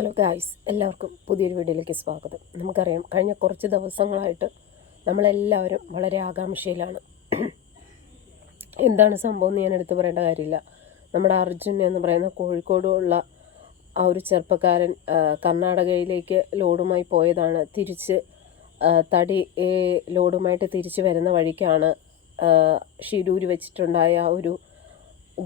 Hello guys എല്ലാവർക്കും പുതിയൊരു വീഡിയോയിലേക്ക് സ്വാഗതം. നമുക്കറിയാം കഴിഞ്ഞ കുറച്ച് ദിവസങ്ങളായിട്ട് നമ്മളെല്ലാവരും വളരെ ആകാംക്ഷയിലാണ്. എന്താണ് സംഭവം എന്ന് ഞാൻ എടുത്തു പറയേണ്ട കാര്യമില്ല. നമ്മുടെ അർജുൻ എന്ന് പറയുന്ന കോഴിക്കോടുള്ള ആ ഒരു ചെറുപ്പക്കാരൻ കർണാടകയിലേക്ക് ലോഡുമായി പോയതാണ്. തിരിച്ച് തടി ലോഡുമായിട്ട് തിരിച്ച് വരുന്ന വഴിക്കാണ് ഷിരൂര് വെച്ചിട്ടുണ്ടായ ആ ഒരു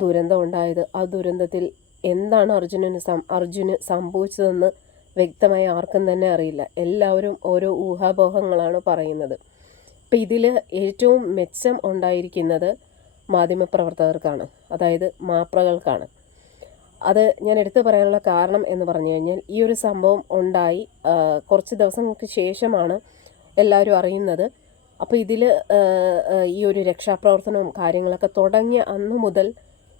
ദുരന്തം ഉണ്ടായത്. ആ ദുരന്തത്തിൽ എന്താണ് അർജുനന് സം അർജുന് സംഭവിച്ചതെന്ന് വ്യക്തമായി ആർക്കും തന്നെ അറിയില്ല. എല്ലാവരും ഓരോ ഊഹാപോഹങ്ങളാണ് പറയുന്നത്. അപ്പം ഇതിൽ ഏറ്റവും മെച്ചം ഉണ്ടായിരിക്കുന്നത് മാധ്യമപ്രവർത്തകർക്കാണ്. അതായത് മാപ്രകൾക്കാണ്. അത് ഞാൻ എടുത്തു പറയാനുള്ള കാരണം എന്ന് പറഞ്ഞു കഴിഞ്ഞാൽ ഈ ഒരു സംഭവം ഉണ്ടായി കുറച്ച് ദിവസങ്ങൾക്ക് ശേഷമാണ് എല്ലാവരും അറിയുന്നത്. അപ്പോൾ ഇതിൽ ഈ ഒരു രക്ഷാപ്രവർത്തനവും കാര്യങ്ങളൊക്കെ തുടങ്ങിയ അന്ന് മുതൽ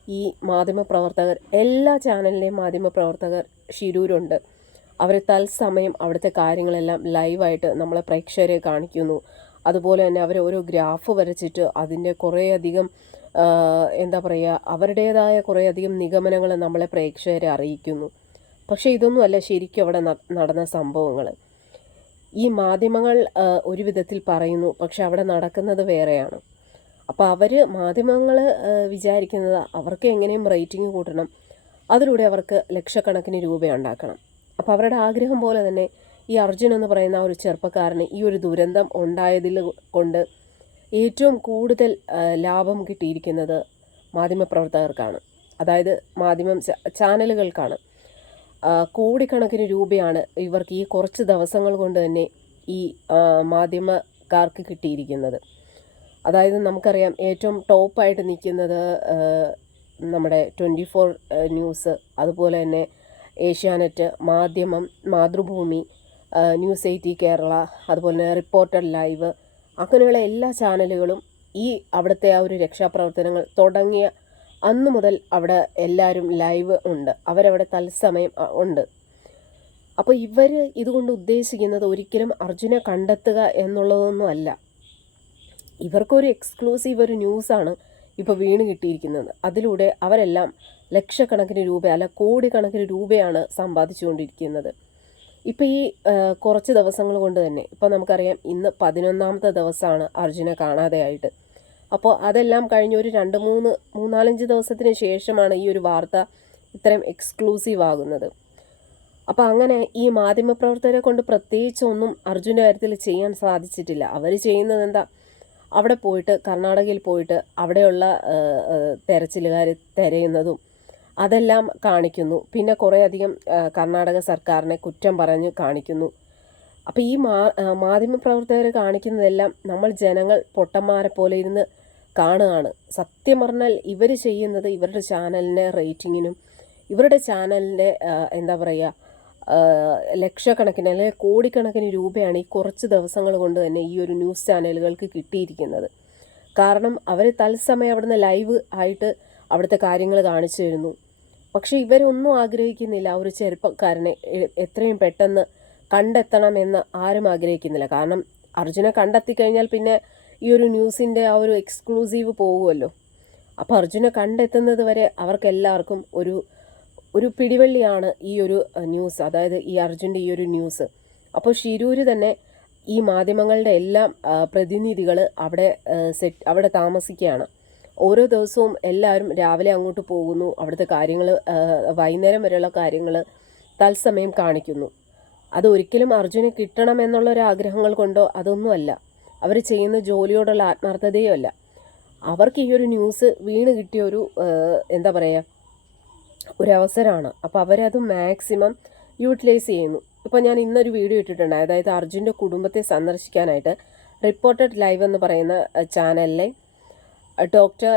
ഈ മാധ്യമപ്രവർത്തകർ എല്ലാ ചാനലിലെയും മാധ്യമപ്രവർത്തകർ ഷിരൂരുണ്ട്. അവർ തത്സമയം അവിടുത്തെ കാര്യങ്ങളെല്ലാം ലൈവായിട്ട് നമ്മളെ പ്രേക്ഷകരെ കാണിക്കുന്നു. അതുപോലെ തന്നെ അവർ ഓരോ ഗ്രാഫ് വരച്ചിട്ട് അതിന്റെ കുറേയധികം എന്താ പറയുക അവരുടേതായ കുറേയധികം നിഗമനങ്ങൾ നമ്മളെ പ്രേക്ഷകരെ അറിയിക്കുന്നു. പക്ഷേ ഇതൊന്നുമല്ല ശരിക്കും അവിടെ നടന്ന സംഭവങ്ങൾ ഈ മാധ്യമങ്ങൾ ഒരു വിധത്തിൽ പറയുന്നു പക്ഷെ അവിടെ നടക്കുന്നത് വേറെയാണ്. അപ്പോൾ അവർ മാധ്യമങ്ങൾ വിചാരിക്കുന്നത് അവർക്ക് എങ്ങനെയും റേറ്റിംഗ് കൂട്ടണം. അതിലൂടെ അവർക്ക് ലക്ഷക്കണക്കിന് രൂപ ഉണ്ടാക്കണം. അപ്പോൾ അവരുടെ ആഗ്രഹം പോലെ തന്നെ ഈ അർജുൻ എന്ന് പറയുന്ന ഒരു ചെറുപ്പക്കാരന് ഈ ഒരു ദുരന്തം ഉണ്ടായതിൽ കൊണ്ട് ഏറ്റവും കൂടുതൽ ലാഭം കിട്ടിയിരിക്കുന്നത് മാധ്യമപ്രവർത്തകർക്കാണ്. അതായത് മാധ്യമം ചാനലുകൾക്കാണ്. കോടിക്കണക്കിന് രൂപയാണ് ഇവർക്ക് ഈ കുറച്ച് ദിവസങ്ങൾ കൊണ്ട് തന്നെ ഈ മാധ്യമക്കാർക്ക് കിട്ടിയിരിക്കുന്നത്. അതായത് നമുക്കറിയാം ഏറ്റവും ടോപ്പായിട്ട് നിൽക്കുന്നത് നമ്മുടെ ട്വന്റി ഫോർ ന്യൂസ് അതുപോലെ തന്നെ ഏഷ്യാനെറ്റ് മാധ്യമം മാതൃഭൂമി ന്യൂസ് എയ്റ്റി കേരള അതുപോലെ തന്നെ റിപ്പോർട്ടർ ലൈവ് അങ്ങനെയുള്ള എല്ലാ ചാനലുകളും ഈ അവിടുത്തെ ആ ഒരു രക്ഷാപ്രവർത്തനങ്ങൾ തുടങ്ങിയ അന്നു മുതൽ അവിടെ എല്ലാവരും ലൈവ് ഉണ്ട്. അവരവിടെ തത്സമയം ഉണ്ട്. അപ്പോൾ ഇവർ ഇതുകൊണ്ട് ഉദ്ദേശിക്കുന്നത് ഒരിക്കലും അർജുനെ കണ്ടെത്തുക എന്നുള്ളതൊന്നും അല്ല. ഇവർക്കൊരു എക്സ്ക്ലൂസീവ് ഒരു ന്യൂസാണ് ഇപ്പോൾ വീണ് കിട്ടിയിരിക്കുന്നത്. അതിലൂടെ അവരെല്ലാം ലക്ഷക്കണക്കിന് രൂപ അല്ല കോടിക്കണക്കിന് രൂപയാണ് സമ്പാദിച്ചുകൊണ്ടിരിക്കുന്നത്. ഇപ്പോൾ ഈ കുറച്ച് ദിവസങ്ങൾ കൊണ്ട് തന്നെ ഇപ്പോൾ നമുക്കറിയാം ഇന്ന് പതിനൊന്നാമത്തെ ദിവസമാണ് അർജുനെ കാണാതെയായിട്ട്. അപ്പോൾ അതെല്ലാം കഴിഞ്ഞ ഒരു രണ്ട് മൂന്ന് മൂന്നാലഞ്ച് ദിവസത്തിന് ശേഷമാണ് ഈ ഒരു വാർത്ത ഇത്രയും എക്സ്ക്ലൂസീവ് ആകുന്നത്. അപ്പോൾ അങ്ങനെ ഈ മാധ്യമപ്രവർത്തകരെ കൊണ്ട് പ്രത്യേകിച്ച് ഒന്നും അർജുന്റെ കാര്യത്തിൽ ചെയ്യാൻ സാധിച്ചിട്ടില്ല. അവർ ചെയ്യുന്നത് എന്താ? അവിടെ പോയിട്ട് കർണാടകയിൽ പോയിട്ട് അവിടെയുള്ള തെരച്ചിലുകാർ തിരയുന്നതും അതെല്ലാം കാണിക്കുന്നു. പിന്നെ കുറേയധികം കർണാടക സർക്കാരിനെ കുറ്റം പറഞ്ഞ് കാണിക്കുന്നു. അപ്പോൾ ഈ മാ പ്രവർത്തകർ മാധ്യമപ്രവർത്തകർ കാണിക്കുന്നതെല്ലാം നമ്മൾ ജനങ്ങൾ പൊട്ടന്മാരെ പോലെ ഇരുന്ന് കാണുകയാണ്. സത്യം പറഞ്ഞാൽ ഇവർ ചെയ്യുന്നത് ഇവരുടെ ചാനലിന്റെ റേറ്റിങ്ങിനും ഇവരുടെ ചാനലിന്റെ എന്താ പറയുക ലക്ഷക്കണക്കിന് അല്ലെങ്കിൽ കോടിക്കണക്കിന് രൂപയാണ് ഈ കുറച്ച് ദിവസങ്ങൾ കൊണ്ട് തന്നെ ഈ ഒരു ന്യൂസ് ചാനലുകൾക്ക് കിട്ടിയിരിക്കുന്നത്. കാരണം അവർ തത്സമയം അവിടുന്ന് ലൈവ് ആയിട്ട് അവിടുത്തെ കാര്യങ്ങൾ കാണിച്ചു തരുന്നു. പക്ഷേ ഇവരൊന്നും ആഗ്രഹിക്കുന്നില്ല ഒരു ചെറുപ്പക്കാരനെ എത്രയും പെട്ടെന്ന് കണ്ടെത്തണമെന്ന് ആരും ആഗ്രഹിക്കുന്നില്ല. കാരണം അർജുനെ കണ്ടെത്തി കഴിഞ്ഞാൽ പിന്നെ ഈ ഒരു ന്യൂസിന്റെ ആ ഒരു എക്സ്ക്ലൂസീവ് പോകുമല്ലോ അപ്പോൾ അർജുനെ കണ്ടെത്തുന്നത് വരെ അവർക്കെല്ലാവർക്കും ഒരു ഒരു പിടിവള്ളിയാണ് ഈ ഒരു ന്യൂസ് അതായത് ഈ അർജുന്റെ ഈ ഒരു ന്യൂസ് അപ്പോൾ ഷിരൂര് തന്നെ ഈ മാധ്യമങ്ങളുടെ എല്ലാം പ്രതിനിധികൾ അവിടെ സെറ്റ് അവിടെ താമസിക്കുകയാണ്. ഓരോ ദിവസവും എല്ലാവരും രാവിലെ അങ്ങോട്ട് പോകുന്നു. അവിടുത്തെ കാര്യങ്ങൾ വൈകുന്നേരം വരെയുള്ള കാര്യങ്ങൾ തത്സമയം കാണിക്കുന്നു. അത് ഒരിക്കലും അർജുനെ കിട്ടണം എന്നുള്ള ഒരു ആഗ്രഹങ്ങൾ കൊണ്ടോ അതൊന്നുമല്ല അവർ ചെയ്യുന്ന ജോലിയോടുള്ള ആത്മാർത്ഥതയോ അല്ല. അവർക്ക് ഈ ഒരു ന്യൂസ് വീണ് കിട്ടിയ ഒരു എന്താ പറയുക ഒരു അവസരമാണ് അപ്പോൾ അവരത് മാക്സിമം യൂട്ടിലൈസ് ചെയ്യുന്നു. ഇപ്പോൾ ഞാൻ ഇന്നൊരു വീഡിയോ ഇട്ടിട്ടുണ്ട്. അതായത് അർജുന്റെ കുടുംബത്തെ സന്ദർശിക്കാനായിട്ട് റിപ്പോർട്ടഡ് ലൈവ് എന്ന് പറയുന്ന ചാനലിലെ ഡോക്ടർ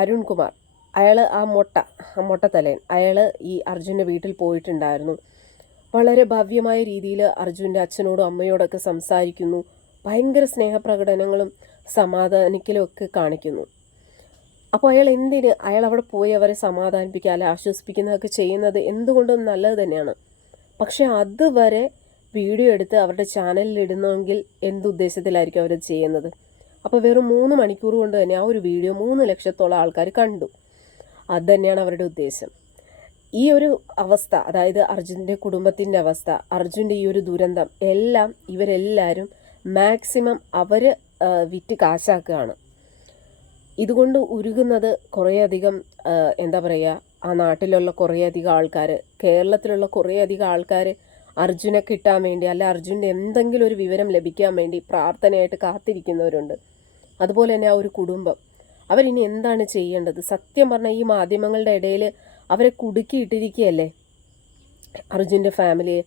അരുൺകുമാർ. അയാൾ ആ മുട്ട ആ മുട്ടത്തലയൻ അയാൾ ഈ അർജുന്റെ വീട്ടിൽ പോയിട്ടുണ്ടായിരുന്നു. വളരെ ഭവ്യമായ രീതിയിൽ അർജുന്റെ അച്ഛനോടും അമ്മയോടൊക്കെ സംസാരിക്കുന്നു. ഭയങ്കര സ്നേഹപ്രകടനങ്ങളും സമാധാനിക്കലും ഒക്കെ കാണിക്കുന്നു. അപ്പോൾ അയാൾ എന്തിന് അയാൾ അവിടെ പോയി അവരെ സമാധാനിപ്പിക്കുക അല്ലെ ആശ്വസിപ്പിക്കുന്നതൊക്കെ ചെയ്യുന്നത് എന്തുകൊണ്ടും നല്ലത് തന്നെയാണ്. പക്ഷേ അതുവരെ വീഡിയോ എടുത്ത് അവരുടെ ചാനലിൽ ഇടുന്നെങ്കിൽ എന്തുദ്ദേശത്തിലായിരിക്കും അവർ ചെയ്യുന്നത്? അപ്പോൾ വെറും മൂന്ന് മണിക്കൂർ കൊണ്ട് തന്നെ ആ ഒരു വീഡിയോ മൂന്ന് ലക്ഷത്തോളം ആൾക്കാർ കണ്ടു. അത് തന്നെയാണ് അവരുടെ ഉദ്ദേശം. ഈ ഒരു അവസ്ഥ അതായത് അർജുന്റെ കുടുംബത്തിന്റെ അവസ്ഥ അർജുന്റെ ഈ ഒരു ദുരന്തം എല്ലാം ഇവരെല്ലാവരും മാക്സിമം അവർ വിറ്റ് കാശാക്കുകയാണ്. ഇതുകൊണ്ട് ഉരുകുന്നത് കുറേയധികം എന്താ പറയുക ആ നാട്ടിലുള്ള കുറേയധികം ആൾക്കാർ കേരളത്തിലുള്ള കുറേയധികം ആൾക്കാർ അർജുനെ കിട്ടാൻ വേണ്ടി അല്ല അർജുന്റെ എന്തെങ്കിലും ഒരു വിവരം ലഭിക്കാൻ വേണ്ടി പ്രാർത്ഥനയായിട്ട് കാത്തിരിക്കുന്നവരുണ്ട്. അതുപോലെ തന്നെ ആ ഒരു കുടുംബം. അവരിനി എന്താണ് ചെയ്യേണ്ടത്? സത്യം പറഞ്ഞാൽ ഈ മാധ്യമങ്ങളുടെ ഇടയിൽ അവരെ കുടുക്കിയിട്ടിരിക്കുകയല്ലേ അർജുന്റെ ഫാമിലിയെ?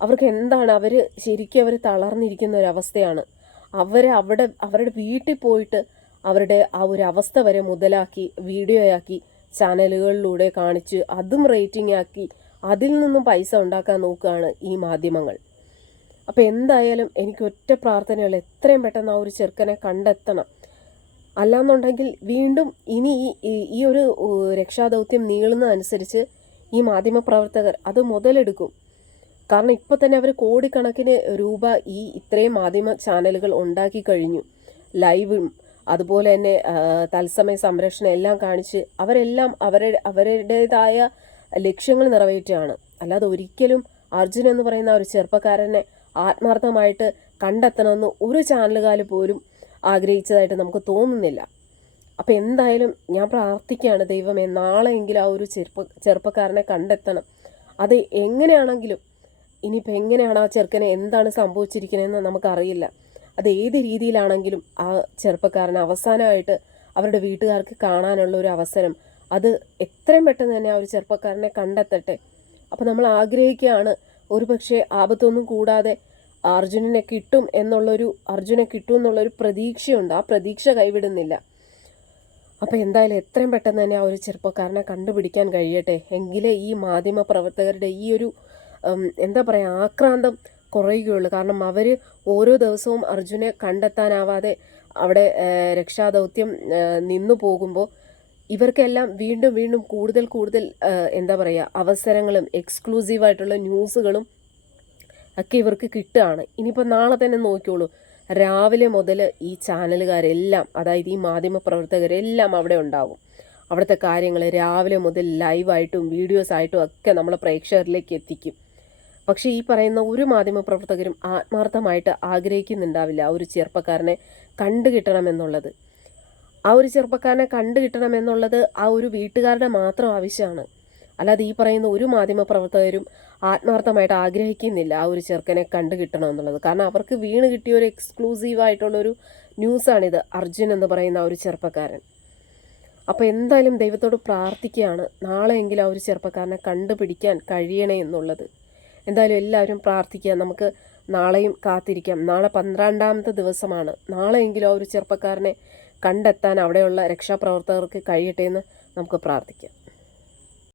അവർക്ക് എന്താണ് അവർ ശരിക്കും അവർ തളർന്നിരിക്കുന്ന ഒരു അവസ്ഥയാണ്. അവരെ അവിടെ അവരുടെ വീട്ടിൽ പോയിട്ട് അവരുടെ ആ ഒരു അവസ്ഥ വരെ മുതലാക്കി വീഡിയോയാക്കി ചാനലുകളിലൂടെ കാണിച്ച് അതും റേറ്റിംഗ് ആക്കി അതിൽ നിന്നും പൈസ ഉണ്ടാക്കാൻ നോക്കുകയാണ് ഈ മാധ്യമങ്ങൾ. അപ്പോൾ എന്തായാലും എനിക്ക് ഒറ്റ പ്രാർത്ഥനയുള്ള എത്രയും പെട്ടെന്ന് ആ ഒരു ചെറുക്കനെ കണ്ടെത്തണം. അല്ലാന്നുണ്ടെങ്കിൽ വീണ്ടും ഇനി ഈ ഈ- ഒരു രക്ഷാദൗത്യം നീളുന്നതനുസരിച്ച് ഈ മാധ്യമ മാധ്യമപ്രവർത്തകർ അത് മുതലെടുക്കും. കാരണം ഇപ്പോൾ തന്നെ അവർ കോടിക്കണക്കിന് രൂപ ഈ ഇത്രയും മാധ്യമ ചാനലുകൾ ഉണ്ടാക്കി കഴിഞ്ഞു. ലൈവും അതുപോലെ തന്നെ തത്സമയ സംരക്ഷണം എല്ലാം കാണിച്ച് അവരെല്ലാം അവരുടെ അവരുടേതായ ലക്ഷ്യങ്ങൾ നിറവേറ്റുകയാണ്. അല്ലാതെ ഒരിക്കലും അർജുൻ എന്ന് പറയുന്ന ഒരു ചെറുപ്പക്കാരനെ ആത്മാർത്ഥമായിട്ട് കണ്ടെത്തണമെന്ന് ഒരു ചാനലുകാർ പോലും ആഗ്രഹിച്ചതായിട്ട് നമുക്ക് തോന്നുന്നില്ല. അപ്പം എന്തായാലും ഞാൻ പ്രാർത്ഥിക്കുകയാണ് ദൈവമേ നാളെയെങ്കിലും ആ ഒരു ചെറുപ്പ ചെറുപ്പക്കാരനെ കണ്ടെത്തണം. അത് എങ്ങനെയാണെങ്കിലും ഇനിയിപ്പോൾ എങ്ങനെയാണ് ആ ചെറുക്കനെ എന്താണ് സംഭവിച്ചിരിക്കുന്നതെന്ന് നമുക്കറിയില്ല. അത് ഏത് രീതിയിലാണെങ്കിലും ആ ചെറുപ്പക്കാരനെ അവസാനമായിട്ട് അവരുടെ വീട്ടുകാർക്ക് കാണാനുള്ള ഒരു അവസരം. അത് എത്രയും പെട്ടെന്ന് തന്നെ ആ ഒരു ചെറുപ്പക്കാരനെ കണ്ടെത്തട്ടെ. അപ്പോൾ നമ്മൾ ആഗ്രഹിക്കുകയാണ് ഒരു പക്ഷേ ആപത്തൊന്നും കൂടാതെ അർജുനനെ കിട്ടും എന്നുള്ളൊരു അർജുനെ കിട്ടും എന്നുള്ളൊരു പ്രതീക്ഷയുണ്ട്. ആ പ്രതീക്ഷ കൈവിടുന്നില്ല. അപ്പോൾ എന്തായാലും എത്രയും പെട്ടെന്ന് തന്നെ ആ ഒരു ചെറുപ്പക്കാരനെ കണ്ടുപിടിക്കാൻ കഴിയട്ടെ. എങ്കിലേ ഈ മാധ്യമ പ്രവർത്തകരുടെ ഈ ഒരു എന്താ പറയുക ആക്രാന്തം കുറയുകയുള്ളൂ. കാരണം അവർ ഓരോ ദിവസവും അർജുനെ കണ്ടെത്താനാവാതെ അവിടെ രക്ഷാദൗത്യം നിന്നു പോകുമ്പോൾ ഇവർക്കെല്ലാം വീണ്ടും വീണ്ടും കൂടുതൽ കൂടുതൽ എന്താ പറയുക അവസരങ്ങളും എക്സ്ക്ലൂസീവായിട്ടുള്ള ന്യൂസുകളും ഒക്കെ ഇവർക്ക് കിട്ടുകയാണ്. ഇനിയിപ്പോൾ നാളെ തന്നെ നോക്കിയോളൂ രാവിലെ മുതൽ ഈ ചാനലുകാരെല്ലാം അതായത് ഈ മാധ്യമ പ്രവർത്തകരെല്ലാം അവിടെ ഉണ്ടാവും. അവിടുത്തെ കാര്യങ്ങൾ രാവിലെ മുതൽ ലൈവായിട്ടും വീഡിയോസായിട്ടും ഒക്കെ നമ്മളെ പ്രേക്ഷകരിലേക്ക് എത്തിക്കും. പക്ഷേ ഈ പറയുന്ന ഒരു മാധ്യമ പ്രവർത്തകരും ആത്മാർത്ഥമായിട്ട് ആഗ്രഹിക്കുന്നുണ്ടാവില്ല ആ ഒരു ചെറുപ്പക്കാരനെ കണ്ടു കിട്ടണമെന്നുള്ളത്. ആ ഒരു ചെറുപ്പക്കാരനെ കണ്ടു കിട്ടണമെന്നുള്ളത് ആ ഒരു വീട്ടുകാരുടെ മാത്രം ആവശ്യമാണ്. അല്ലാതെ ഈ പറയുന്ന ഒരു മാധ്യമ പ്രവർത്തകരും ആത്മാർത്ഥമായിട്ട് ആഗ്രഹിക്കുന്നില്ല ആ ഒരു ചെറുക്കനെ കണ്ടു കിട്ടണമെന്നുള്ളത്. കാരണം അവർക്ക് വീണ് കിട്ടിയ ഒരു എക്സ്ക്ലൂസീവ് ആയിട്ടുള്ളൊരു ന്യൂസാണിത് അർജുൻ എന്ന് പറയുന്ന ആ ഒരു ചെറുപ്പക്കാരൻ. അപ്പോൾ എന്തായാലും ദൈവത്തോട് പ്രാർത്ഥിക്കുകയാണ് നാളെയെങ്കിലും ആ ഒരു ചെറുപ്പക്കാരനെ കണ്ടുപിടിക്കാൻ കഴിയണേ എന്നുള്ളത്. എന്തായാലും എല്ലാവരും പ്രാർത്ഥിക്കുക. നമുക്ക് നാളെയും കാത്തിരിക്കാം. നാളെ പന്ത്രണ്ടാമത്തെ ദിവസമാണ്. നാളെയെങ്കിലും ആ ഒരു ചെറുപ്പക്കാരനെ കണ്ടെത്താൻ അവിടെയുള്ള രക്ഷാപ്രവർത്തകർക്ക് കഴിയട്ടെ എന്ന് നമുക്ക് പ്രാർത്ഥിക്കാം.